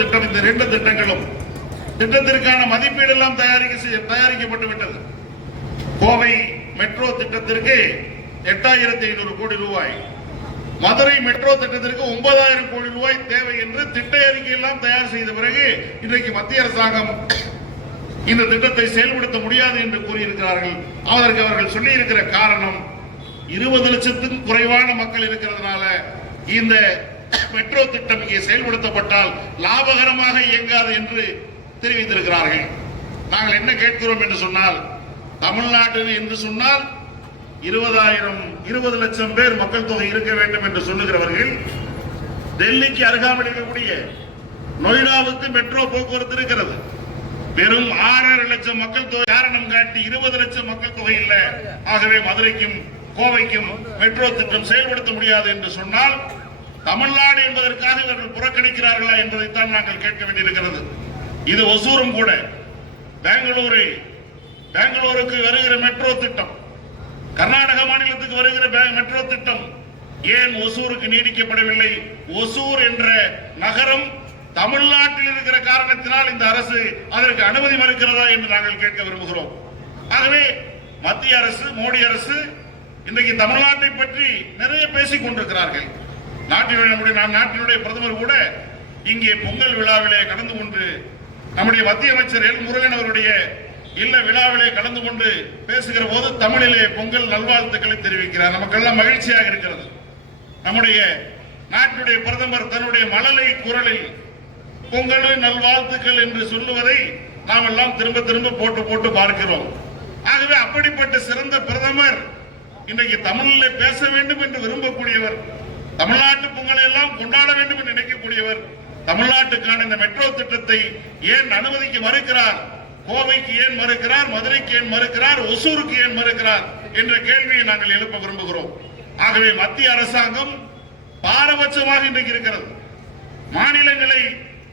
திட்டம், இந்த 2 திட்டங்களும் திட்டத்திற்கான மதிப்பீடு எல்லாம் தயாரிக்கப்பட்டு விட்டது. கோவை மெட்ரோ திட்டத்திற்கு 8500 கோடி ரூபாய், மதுரை மெட்ரோ திட்டத்திற்கு 9000 கோடி ரூபாய் தேவை என்று திட்ட அறிக்கை எல்லாம் தயார் செய்த பிறகு இன்றைக்கு மத்திய அரசாங்கம் இந்த திட்டத்தை செயல்படுத்த முடியாது என்று கூறியிருக்கிறார்கள். அதற்கு அவர்கள் சொல்லி இருக்கிற காரணம் 20 லட்சத்துக்கும் குறைவான மக்கள் இருக்கிறதுனால இந்த மெட்ரோ திட்டம் இங்கே செயல்படுத்தப்பட்டால் லாபகரமாக இயங்காது என்று தெரிவித்திருக்கிறார்கள். நாங்கள் என்ன கேட்கிறோம் என்று சொன்னால், தமிழ்நாடு என்று சொன்னால் 20 லட்சம் பேர் மக்கள் தொகை இருக்க வேண்டும் என்று சொல்லுகிறவர்கள், டெல்லிக்கு அருகாமல் இருக்கக்கூடிய நொய்டாவுக்கு மெட்ரோ போக்குவரத்து இருக்கிறது, வெறும் 6.5 லட்சம் மக்கள் தொகை காரணம் காட்டி 20 லட்சம் மக்கள் தொகை இல்லை, ஆகவே மதுரைக்கும் கோவைக்கும் மெட்ரோ திட்டம் செயல்படுத்த முடியாது என்று சொன்னால் தமிழ்நாடு என்பதற்காக இவர்கள் புறக்கணிக்கிறார்களா என்பதைத்தான் நாங்கள் கேட்க வேண்டியிருக்கிறது. இது ஒசூரும் கூட. பெங்களூருக்கு வருகிற மெட்ரோ திட்டம், கர்நாடக மாநிலத்துக்கு வருகிற மெட்ரோ திட்டம் ஏன் ஒசூருக்கு நீடிக்கப்படவில்லை? ஒசூர் என்ற நகரம் தமிழ்நாட்டில் இருக்கிற காரணத்தினால் இந்த அரசு அதற்கு அனுமதி மறுக்கிறதா என்று நாங்கள் கேட்க விரும்புகிறோம். ஆகவே மத்திய அரசு, மோடி அரசு இன்றைக்கு தமிழ்நாட்டை பற்றி நிறைய பேசிக் கொண்டிருக்கிறார்கள். நாட்டினுடைய பிரதமர் கூட இங்கே பொங்கல் விழாவிலே கலந்து கொண்டு நம்முடைய மத்திய அமைச்சர் எல் முருகன் அவருடைய இல்ல விழாவிலே கலந்து கொண்டு பேசுகிற போது தமிழிலே பொங்கல் நல்வாழ்த்துக்களை தெரிவிக்கிறார். நமக்கெல்லாம் மகிழ்ச்சியாக இருக்கிறது. நம்முடைய நாட்டினுடைய பிரதமர் தன்னுடைய மழலை குரலில் பொங்கல் நல்வாழ்த்துக்கள் என்று சொல்லுவதை நாம் எல்லாம் திரும்ப திரும்ப போட்டு பார்க்கிறோம். ஆகவே அப்படிப்பட்ட சிறந்த பிரதமர் இன்றைக்கு தமிழில் பேச வேண்டும் என்று விரும்பக்கூடியவர், தமிழ்நாட்டு பொங்கலை எல்லாம் கொண்டாட வேண்டும் என்று நினைக்கக்கூடியவர், தமிழ்நாட்டுக்கான இந்த மெட்ரோ திட்டத்தை ஏன் அனுமதிக்க மறுக்கிறார்? கோவைக்கு ஏன் மறுக்கிறார்? மதுரைக்கு ஏன் மறுக்கிறார்? ஒசூருக்கு ஏன் மறுக்கிறார் என்ற கேள்வியை நாங்கள் எழுப்ப விரும்புகிறோம். ஆகவே மத்திய அரசாங்கம் பாரபட்சமாக இன்றைக்கு இருக்கிறது. மாநிலங்களை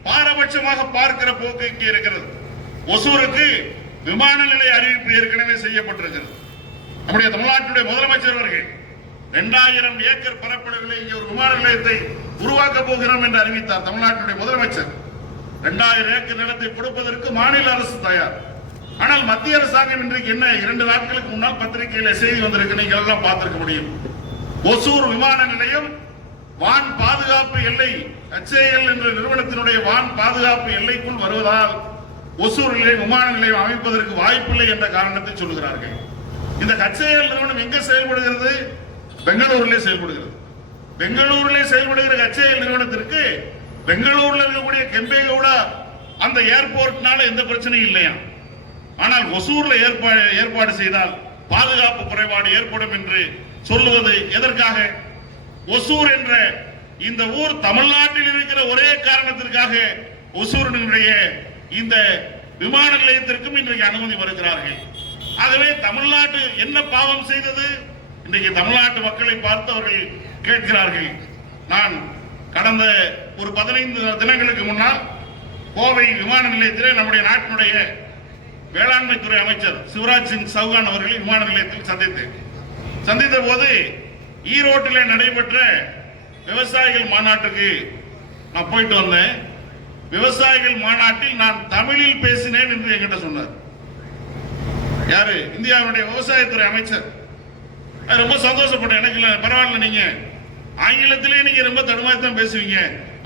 பாரபட்சமாக பார்க்கிற போக்கு இங்கே இருக்கிறது. ஒசூருக்கு விமான நிலைய அறிவிப்பு ஏற்கனவே செய்யப்பட்டிருக்கிறது. நம்முடைய தமிழ்நாட்டுடைய முதலமைச்சர் அவர்கள் 2000 ஏக்கர் பரப்பளவில் இங்கே ஒரு விமான நிலையத்தை உருவாக்க போகிறோம் என்று அறிவித்தார். தமிழ்நாட்டுடைய முதலமைச்சர் 2000 ஏக்கர் நிலத்தை கொடுப்பதற்கு மாநில அரசு தயார். ஆனால் மத்திய அரசாங்கம் இன்றைக்கு என்ன, 2 நாட்களுக்கு முன்னால் பத்திரிகையில செய்தி வந்திருக்கு, நீங்கள் எல்லாம் பார்த்திருக்க முடியும். ஒசூர் விமான நிலையம் வான் பாதுகாப்பு எல்லை HAL என்ற நிறுவனத்தினுடைய வான் பாதுகாப்பு எல்லைக்குள் வருவதால் ஒசூரிலே விமான நிலையம் அமைப்பதற்கு வாய்ப்பில்லை என்ற காரணத்தை சொல்லுகிறார்கள். இந்த HAL நிறுவனம் எங்க செயல்படுகிறது? பெங்களூரிலே செயல்படுகிறது. பெங்களூரிலே செயல்படுகிற HAL நிறுவனத்திற்கு பெங்களூர்ல இருக்கக்கூடிய கெம்பேகவுடா அந்த ஏர்போர்ட்னால எந்த பிரச்சனையும் இல்லையா? ஆனால் ஒசூர்ல ஏற்பாடு செய்தால் பாதுகாப்பு குறைபாடு ஏற்படும் என்று சொல்லுவது எதற்காக? ஒசூர் என்ற இந்த ஊர் தமிழ்நாட்டில் இருக்கிற ஒரே காரணத்திற்காக ஒசூரினுடைய இந்த விமான நிலையத்திற்கும் இன்றைக்கு அனுமதி மறுக்கிறார்கள். ஆகவே தமிழ்நாடு என்ன பாவம் செய்தது? இன்றைக்கு தமிழ்நாட்டு மக்களை பார்த்து அவர்கள் கேட்கிறார்கள். நான் கடந்த ஒரு 15 தினங்களுக்கு முன்னால் கோவை விமான நிலையத்தில் நம்முடைய நாட்டினுடைய வேளாண்மைத்துறை அமைச்சர் சிவராஜ் சிங் சௌகான் அவர்களை விமான நிலையத்தில் சந்தித்த போது ஈரோட்டில் நடைபெற்ற விவசாயிகள் மாநாட்டுக்கு நான் போயிட்டு வந்தேன். விவசாயிகள் மாநாட்டில் நான் தமிழில் பேசினேன் என்று என்கிட்ட சொன்னார். யாரு? இந்தியாவுடைய விவசாயத்துறை அமைச்சர். ரொம்ப சந்தோஷப்பட்டேன். எனக்கு பரவாயில்ல, நீங்க ஆங்கிலத்திலே நீங்க ரொம்ப தடுமாறி தான் பேசுவீங்க,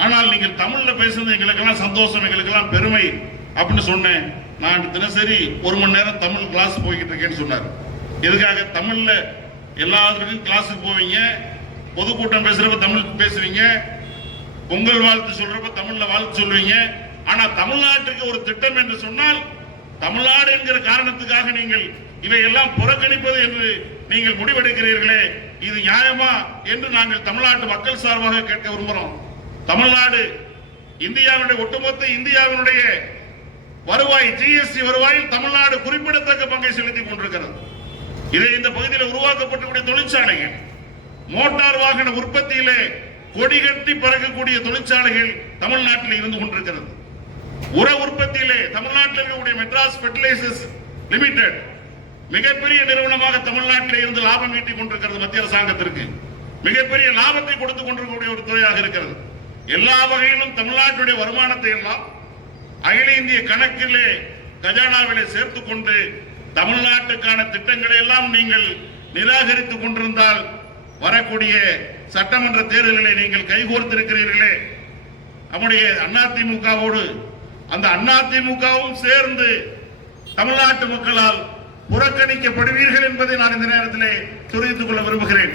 ஆனால் நீங்கள் தமிழ்ல பேசுறது எங்களுக்கெல்லாம் சந்தோஷம், எங்களுக்கெல்லாம் பெருமை அப்படின்னு சொன்னேன். நான் தினசரி 1 மணி நேரம் தமிழ் கிளாஸ் போய்கிட்டு இருக்கேன்னு சொன்னார். எதுக்காக? தமிழ்ல எல்லாத்துக்கும் கிளாஸுக்கு போவீங்க, பொதுக்கூட்டம் பேசுறப்ப தமிழ் பேசுவீங்க, பொங்கல் வாழ்த்து சொல்றப்ப தமிழ்ல வாழ்த்து சொல்லுவீங்க. ஆனா தமிழ்நாட்டுக்கு ஒரு திட்டம் என்று சொன்னால் தமிழ்நாடு என்கிற காரணத்துக்காக நீங்கள் இவையெல்லாம் புறக்கணிப்பது என்று நீங்கள் முடிவெடுக்கிறீர்களே, இது நியாயமா என்று நாங்கள் தமிழ்நாட்டு மக்கள் சார்பாக கேட்க விரும்புகிறோம். தமிழ்நாடு இந்தியாவுடைய ஒட்டுமொத்த இந்தியாவினுடைய வருவாய், GST வருவாயில் தமிழ்நாடு குறிப்பிடத்தக்க பங்கை செலுத்திக் கொண்டிருக்கிறது. இதை இந்த பகுதியில் உருவாக்கப்பட்டக்கூடிய தொழிற்சாலைகள், மோட்டார் வாகன உற்பத்தியிலே கொடிகட்டி பறக்கக்கூடிய தொழிற்சாலைகள் தமிழ்நாட்டில் இருந்து கொண்டிருக்கிறது. உர உற்பத்தியிலே தமிழ்நாட்டில் இருக்கக்கூடிய மெட்ராஸ் பெர்டிலைசர்ஸ் லிமிடெட் மிகப்பெரிய நிறுவனமாக தமிழ்நாட்டில் இருந்து லாபம் ஈட்டிக் கொண்டிருக்கிறது. மத்திய அரசாங்கத்திற்கு மிகப்பெரிய லாபத்தை கொடுத்துக் கொண்டிருக்கக்கூடிய ஒரு துறையாக இருக்கிறது. எல்லா வகையிலும் தமிழ்நாட்டுடைய வருமானத்தை எல்லாம் அகில இந்திய கணக்கிலே கஜானாவிலே சேர்த்துக் கொண்டு தமிழ்நாட்டுக்கான திட்டங்களை எல்லாம் நீங்கள் நிராகரித்துக் கொண்டிருந்தால் வரக்கூடிய சட்டமன்ற தேர்தலிலே நீங்கள் கைகோர்த்திருக்கிறீர்களே, நம்முடைய அதிமுகவோடு அந்த அதிமுகவும் சேர்ந்து தமிழ்நாட்டு மக்களால் புறக்கணிக்கப்படுவீர்கள் என்பதை நான் இந்த நேரத்திலே தெரிவித்துக் கொள்ள விரும்புகிறேன்.